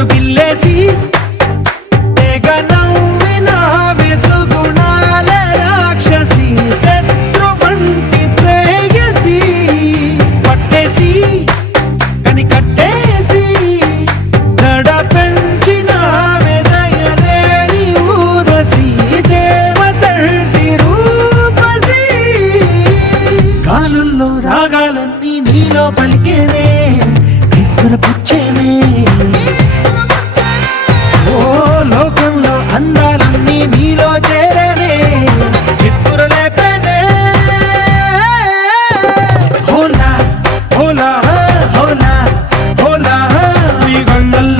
నన్ను గిల్లేసి తెగ నవ్వినావే సుగుణాల రాక్షసి శత్రు వంటి ప్రేయసి పట్టేసి కని కట్టేసి దడ పెంచినావే దయలేని ఊరసి దేవతంటి రూపసి గాలుల్లో రాగాలన్నీ నీలో పలికేనే పుచ్చేనే ఓ లోకంలో అందాలన్నీ నీలో చేరనే చిత్తుర లేపేనే హోలా హోలా హోలా హోలా ఈ గంగల్లో